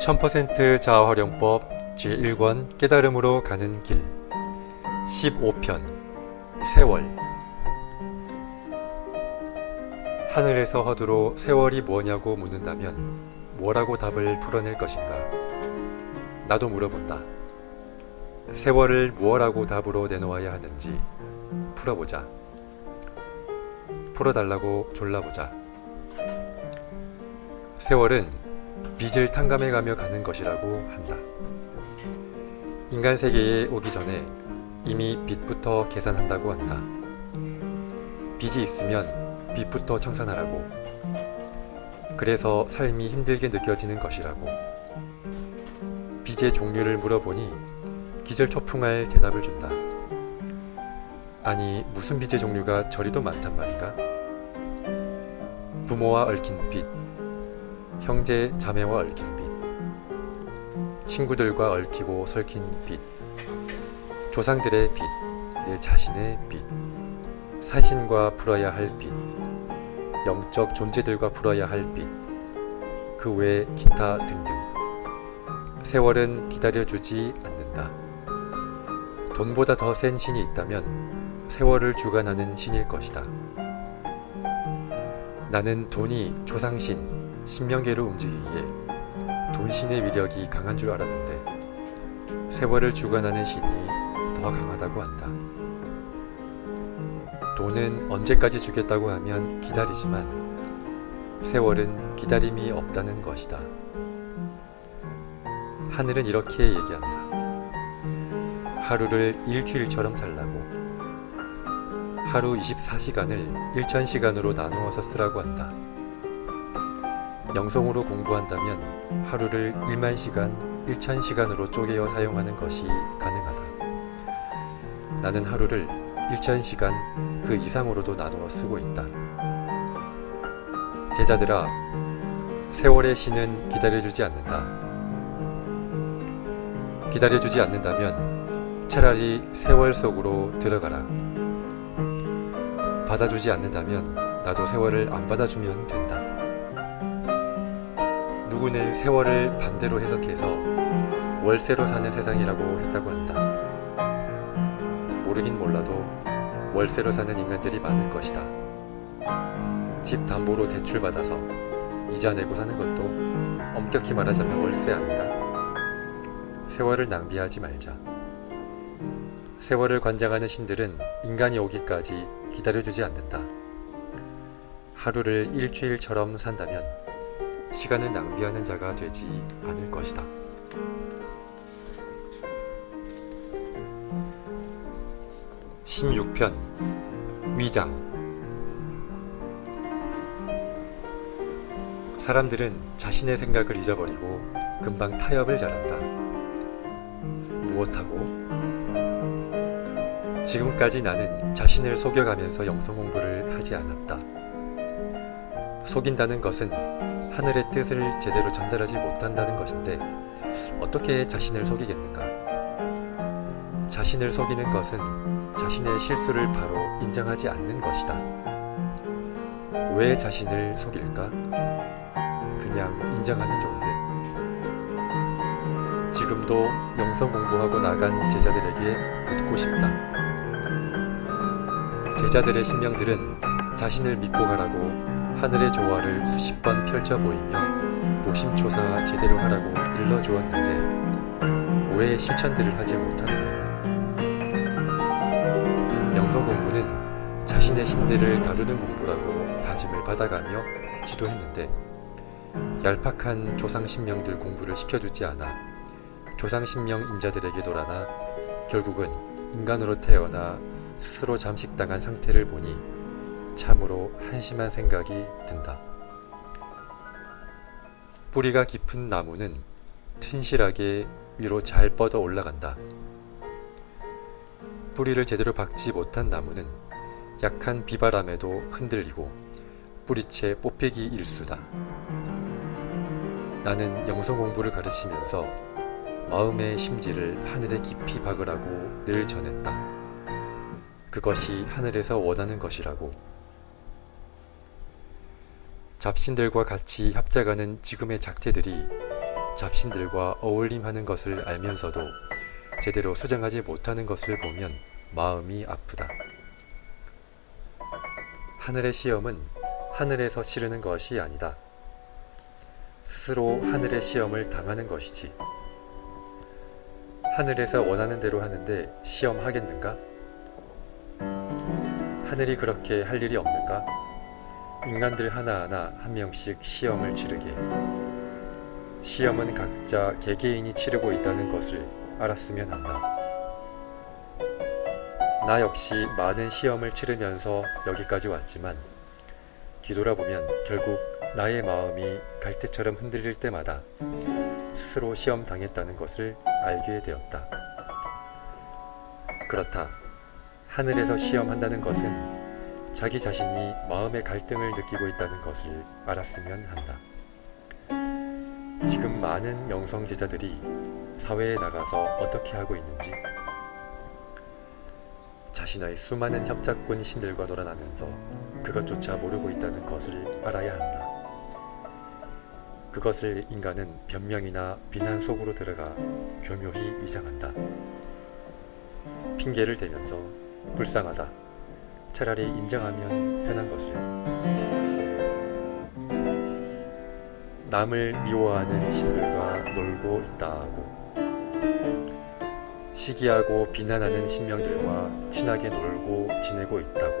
1000% 자아활용법 제1권 깨달음으로 가는 길 15편 세월. 하늘에서 허두로 세월이 뭐냐고 묻는다면 뭐라고 답을 풀어낼 것인가? 나도 물어본다. 세월을 무엇라고 답으로 내놓아야 하는지 풀어보자. 풀어달라고 졸라보자. 세월은 빚을 탕감해가며 가는 것이라고 한다. 인간 세계에 오기 전에 이미 빚부터 계산한다고 한다. 빚이 있으면 빚부터 청산하라고. 그래서 삶이 힘들게 느껴지는 것이라고. 빚의 종류를 물어보니 기절초풍할 대답을 준다. 아니, 무슨 빚의 종류가 저리도 많단 말인가? 부모와 얽힌 빚, 형제 자매와 얽힌 빚, 친구들과 얽히고 설킨 빚, 조상들의 빚, 내 자신의 빚, 산신과 풀어야 할 빚, 영적 존재들과 풀어야 할 빚, 그 외 기타 등등. 세월은 기다려주지 않는다. 돈보다 더 센 신이 있다면 세월을 주관하는 신일 것이다. 나는 돈이 조상신, 신명계를 움직이기에 돈신의 위력이 강한 줄 알았는데 세월을 주관하는 신이 더 강하다고 한다. 돈은 언제까지 주겠다고 하면 기다리지만 세월은 기다림이 없다는 것이다. 하늘은 이렇게 얘기한다. 하루를 일주일처럼 살라고. 하루 24시간을 1000시간으로 나누어서 쓰라고 한다. 영성으로 공부한다면 하루를 1만 시간, 1000시간으로 쪼개어 사용하는 것이 가능하다. 나는 하루를 1000시간 그 이상으로도 나누어 쓰고 있다. 제자들아, 세월의 신은 기다려주지 않는다. 기다려주지 않는다면 차라리 세월 속으로 들어가라. 받아주지 않는다면 나도 세월을 안 받아주면 된다. 누구는 세월을 반대로 해석해서 월세로 사는 세상이라고 했다고 한다. 모르긴 몰라도 월세로 사는 인간들이 많을 것이다. 집 담보로 대출 받아서 이자 내고 사는 것도 엄격히 말하자면 월세 아닌가? 세월을 낭비하지 말자. 세월을 관장하는 신들은 인간이 오기까지 기다려주지 않는다. 하루를 일주일처럼 산다면 시간을 낭비하는 자가 되지 않을 것이다. (16편) 위장. 사람들은 자신의 생각을 잊어버리고 금방 타협을 잘한다. 무엇하고? 지금까지 나는 자신을 속여가면서 영성 공부를 하지 않았다. 속인다는 것은 하늘의 뜻을 제대로 전달하지 못한다는 것인데 어떻게 자신을 속이겠는가? 자신을 속이는 것은 자신의 실수를 바로 인정하지 않는 것이다. 왜 자신을 속일까? 그냥 인정하면 좋은데. 지금도 영성 공부하고 나간 제자들에게 묻고 싶다. 제자들의 신명들은 자신을 믿고 가라고 하늘의 조화를 수십 번 펼쳐 보이며 노심초사 제대로 하라고 일러주었는데 왜 실천들을 하지 못하느냐고. 영성 공부는 자신의 신들을 다루는 공부라고 다짐을 받아가며 지도했는데 얄팍한 조상신명들 공부를 시켜주지 않아 조상신명 인자들에게 놀아나 결국은 인간으로 태어나 스스로 잠식당한 상태를 보니 참으로 한심한 생각이 든다. 뿌리가 깊은 나무는 튼실하게 위로 잘 뻗어 올라간다. 뿌리를 제대로 박지 못한 나무는 약한 비바람에도 흔들리고 뿌리채 뽑히기 일쑤다. 나는 영성 공부를 가르치면서 마음의 심지를 하늘에 깊이 박으라고 늘 전했다. 그것이 하늘에서 원하는 것이라고. 잡신들과 같이 합작하는 지금의 작태들이 잡신들과 어울림하는 것을 알면서도 제대로 수정하지 못하는 것을 보면 마음이 아프다. 하늘의 시험은 하늘에서 치르는 것이 아니다. 스스로 하늘의 시험을 당하는 것이지. 하늘에서 원하는 대로 하는데 시험하겠는가? 하늘이 그렇게 할 일이 없는가? 인간들 하나하나 한 명씩 시험을 치르게. 시험은 각자 개개인이 치르고 있다는 것을 알았으면 한다. 나 역시 많은 시험을 치르면서 여기까지 왔지만 뒤돌아보면 결국 나의 마음이 갈대처럼 흔들릴 때마다 스스로 시험 당했다는 것을 알게 되었다. 그렇다. 하늘에서 시험한다는 것은 자기 자신이 마음의 갈등을 느끼고 있다는 것을 알았으면 한다. 지금 많은 영성 제자들이 사회에 나가서 어떻게 하고 있는지, 자신의 수많은 협작꾼 신들과 놀아나면서 그것조차 모르고 있다는 것을 알아야 한다. 그것을 인간은 변명이나 비난 속으로 들어가 교묘히 위장한다. 핑계를 대면서 불쌍하다, 차라리 인정하면 편한 것을. 남을 미워하는 신들과 놀고 있다고, 시기하고 비난하는 신명들과 친하게 놀고 지내고 있다고,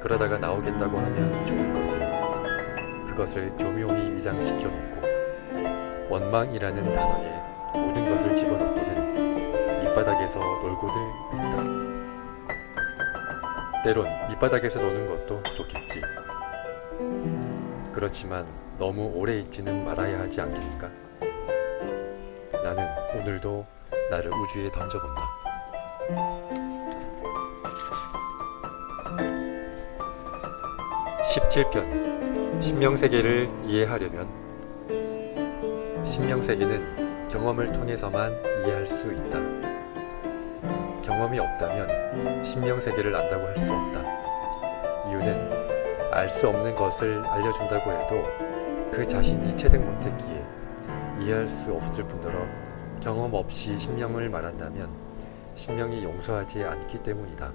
그러다가 나오겠다고 하면 좋은 것을, 그것을 교묘히 위장시켜 놓고 원망이라는 단어에 모든 것을 집어넣고는 밑바닥에서 놀고들 있다. 때론 밑바닥에서 노는 것도 좋겠지. 그렇지만 너무 오래 있지는 말아야 하지 않겠는가? 나는 오늘도 나를 우주에 던져본다. 17편 신명세계를 이해하려면, 신명세계는 경험을 통해서만 이해할 수 있다. 경험이 없다면 신명세계를 안다고 할 수 없다. 이유는 알 수 없는 것을 알려준다고 해도 그 자신이 체득 못했기에 이해할 수 없을 뿐더러 경험 없이 신명을 말한다면 신명이 용서하지 않기 때문이다.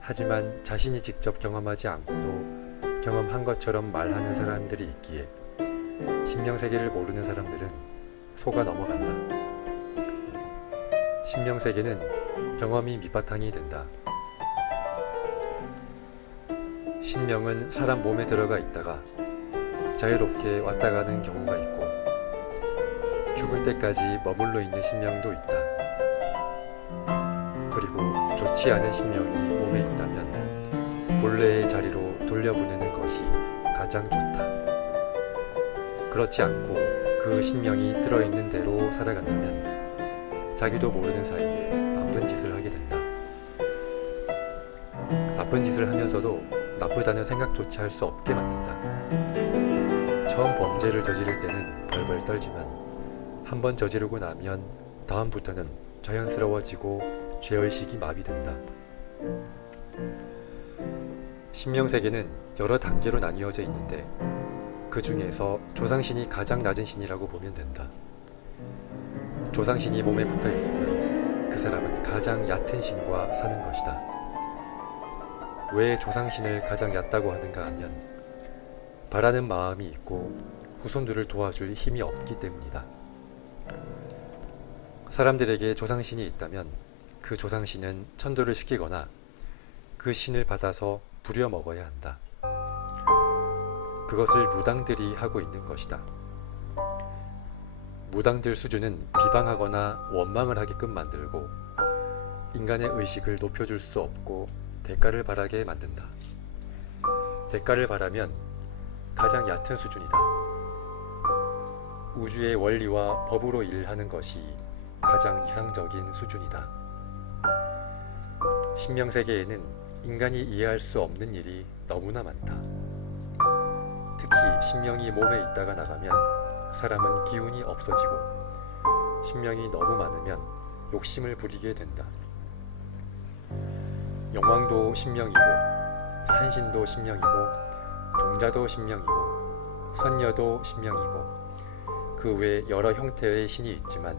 하지만 자신이 직접 경험하지 않고도 경험한 것처럼 말하는 사람들이 있기에 신명세계를 모르는 사람들은 속아 넘어간다. 신명세계는 경험이 밑바탕이 된다. 신명은 사람 몸에 들어가 있다가 자유롭게 왔다 가는 경우가 있고, 죽을 때까지 머물러 있는 신명도 있다. 그리고 좋지 않은 신명이 몸에 있다면 본래의 자리로 돌려보내는 것이 가장 좋다. 그렇지 않고 그 신명이 들어있는 대로 살아간다면 자기도 모르는 사이에 나쁜 짓을 하게 된다. 나쁜 짓을 하면서도 나쁘다는 생각조차 할 수 없게 만든다. 처음 범죄를 저지를 때는 벌벌 떨지만 한 번 저지르고 나면 다음부터는 자연스러워지고 죄의식이 마비된다. 신명세계는 여러 단계로 나뉘어져 있는데 그 중에서 조상신이 가장 낮은 신이라고 보면 된다. 조상신이 몸에 붙어 있으면 그 사람은 가장 얕은 신과 사는 것이다. 왜 조상신을 가장 얕다고 하는가 하면 바라는 마음이 있고 후손들을 도와줄 힘이 없기 때문이다. 사람들에게 조상신이 있다면 그 조상신은 천도를 시키거나 그 신을 받아서 부려먹어야 한다. 그것을 무당들이 하고 있는 것이다. 무당들 수준은 비방하거나 원망을 하게끔 만들고 인간의 의식을 높여줄 수 없고 대가를 바라게 만든다. 대가를 바라면 가장 얕은 수준이다. 우주의 원리와 법으로 일하는 것이 가장 이상적인 수준이다. 신명세계에는 인간이 이해할 수 없는 일이 너무나 많다. 특히 신명이 몸에 있다가 나가면 사람은 기운이 없어지고 신명이 너무 많으면 욕심을 부리게 된다. 영왕도 신명이고 산신도 신명이고 동자도 신명이고 선녀도 신명이고 그 외 여러 형태의 신이 있지만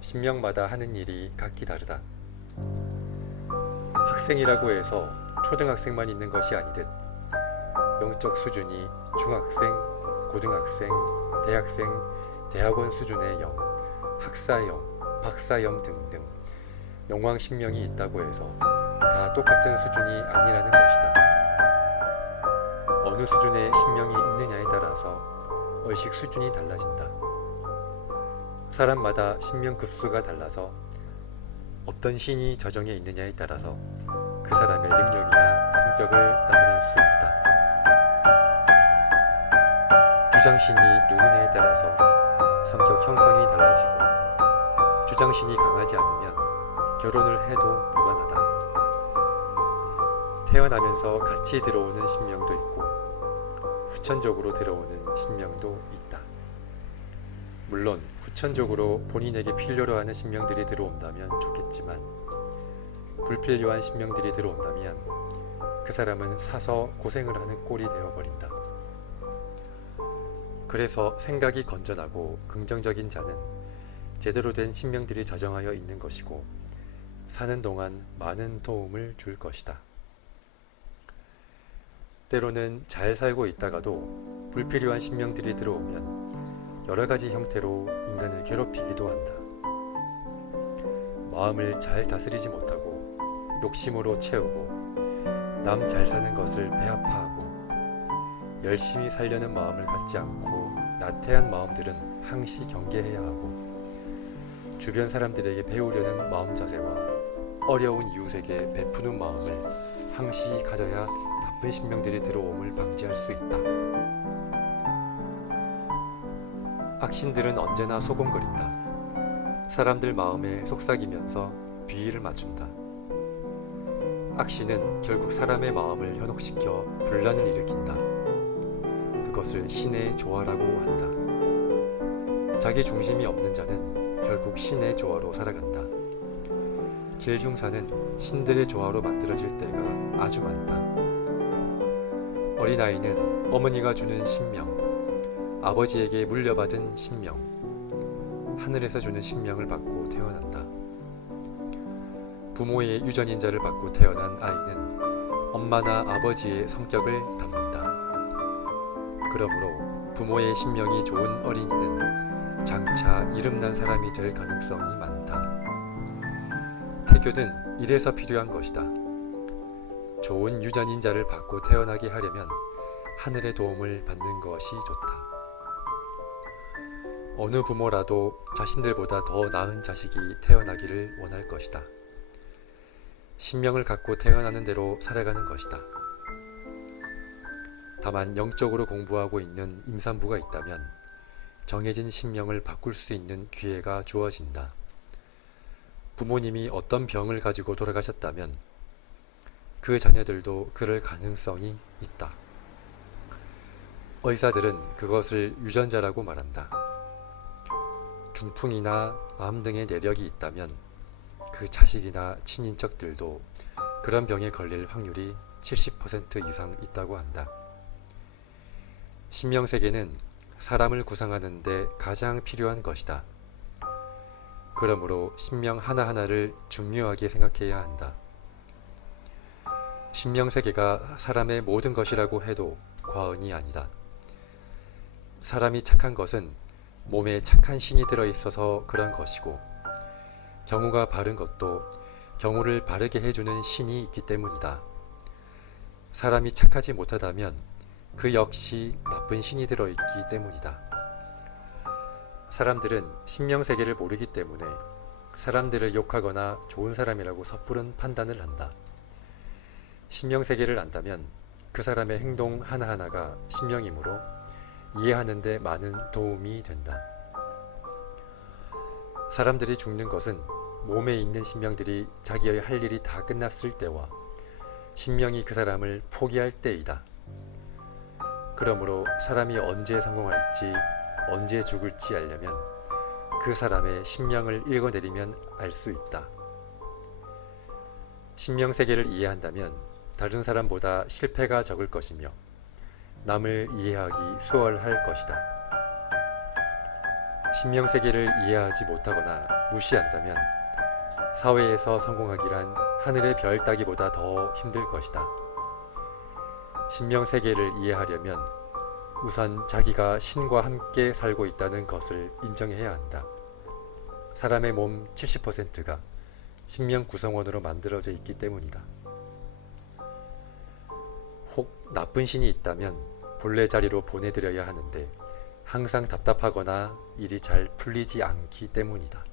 신명마다 하는 일이 각기 다르다. 학생이라고 해서 초등학생만 있는 것이 아니듯 영적 수준이 중학생, 고등학생, 대학생, 대학원 수준의 영, 학사영, 박사영 등등 영왕신명이 있다고 해서 다 똑같은 수준이 아니라는 것이다. 어느 수준의 신명이 있느냐에 따라서 의식 수준이 달라진다. 사람마다 신명 급수가 달라서 어떤 신이 저정해 있느냐에 따라서 그 사람의 능력이나 성격을 나타낼 수 있다. 주장신이 누구냐에 따라서 성격 형성이 달라지고 주장신이 강하지 않으면 결혼을 해도 무관하다. 태어나면서 같이 들어오는 신명도 있고 후천적으로 들어오는 신명도 있다. 물론 후천적으로 본인에게 필요로 하는 신명들이 들어온다면 좋겠지만 불필요한 신명들이 들어온다면 그 사람은 사서 고생을 하는 꼴이 되어버린다. 그래서 생각이 건전하고 긍정적인 자는 제대로 된 신명들이 저정하여 있는 것이고 사는 동안 많은 도움을 줄 것이다. 때로는 잘 살고 있다가도 불필요한 신명들이 들어오면 여러 가지 형태로 인간을 괴롭히기도 한다. 마음을 잘 다스리지 못하고 욕심으로 채우고 남 잘 사는 것을 배아파하고 열심히 살려는 마음을 갖지 않고 나태한 마음들은 항시 경계해야 하고 주변 사람들에게 배우려는 마음 자세와 어려운 이웃에게 베푸는 마음을 항시 가져야 나쁜 신명들이 들어옴을 방지할 수 있다. 악신들은 언제나 소곤거린다. 사람들 마음에 속삭이면서 비위를 맞춘다. 악신은 결국 사람의 마음을 현혹시켜 분란을 일으킨다. 그것을 신의 조화라고 한다. 자기 중심이 없는 자는 결국 신의 조화로 살아간다. 길중사는 신들의 조화로 만들어질 때가 아주 많다. 어린아이는 어머니가 주는 신명, 아버지에게 물려받은 신명, 하늘에서 주는 신명을 받고 태어난다. 부모의 유전인자를 받고 태어난 아이는 엄마나 아버지의 성격을 담는다. 그러므로 부모의 신명이 좋은 어린이는 장차 이름난 사람이 될 가능성이 많다. 태교는 이래서 필요한 것이다. 좋은 유전인자를 받고 태어나게 하려면 하늘의 도움을 받는 것이 좋다. 어느 부모라도 자신들보다 더 나은 자식이 태어나기를 원할 것이다. 신명을 갖고 태어나는 대로 살아가는 것이다. 다만 영적으로 공부하고 있는 임산부가 있다면 정해진 신명을 바꿀 수 있는 기회가 주어진다. 부모님이 어떤 병을 가지고 돌아가셨다면 그 자녀들도 그럴 가능성이 있다. 의사들은 그것을 유전자라고 말한다. 중풍이나 암 등의 내력이 있다면 그 자식이나 친인척들도 그런 병에 걸릴 확률이 70% 이상 있다고 한다. 신명세계는 사람을 구성하는 데 가장 필요한 것이다. 그러므로 신명 하나하나를 중요하게 생각해야 한다. 신명세계가 사람의 모든 것이라고 해도 과언이 아니다. 사람이 착한 것은 몸에 착한 신이 들어있어서 그런 것이고 경우가 바른 것도 경우를 바르게 해주는 신이 있기 때문이다. 사람이 착하지 못하다면 그 역시 나쁜 신이 들어있기 때문이다. 사람들은 신명세계를 모르기 때문에 사람들을 욕하거나 좋은 사람이라고 섣부른 판단을 한다. 신명세계를 안다면 그 사람의 행동 하나하나가 신명이므로 이해하는 데 많은 도움이 된다. 사람들이 죽는 것은 몸에 있는 신명들이 자기의 할 일이 다 끝났을 때와 신명이 그 사람을 포기할 때이다. 그러므로 사람이 언제 성공할지 언제 죽을지 알려면 그 사람의 신명을 읽어내리면 알 수 있다. 신명세계를 이해한다면 다른 사람보다 실패가 적을 것이며 남을 이해하기 수월할 것이다. 신명세계를 이해하지 못하거나 무시한다면 사회에서 성공하기란 하늘의 별 따기보다 더 힘들 것이다. 신명세계를 이해하려면 우선 자기가 신과 함께 살고 있다는 것을 인정해야 한다. 사람의 몸 70%가 신명 구성원으로 만들어져 있기 때문이다. 혹 나쁜 신이 있다면 본래 자리로 보내드려야 하는데 항상 답답하거나 일이 잘 풀리지 않기 때문이다.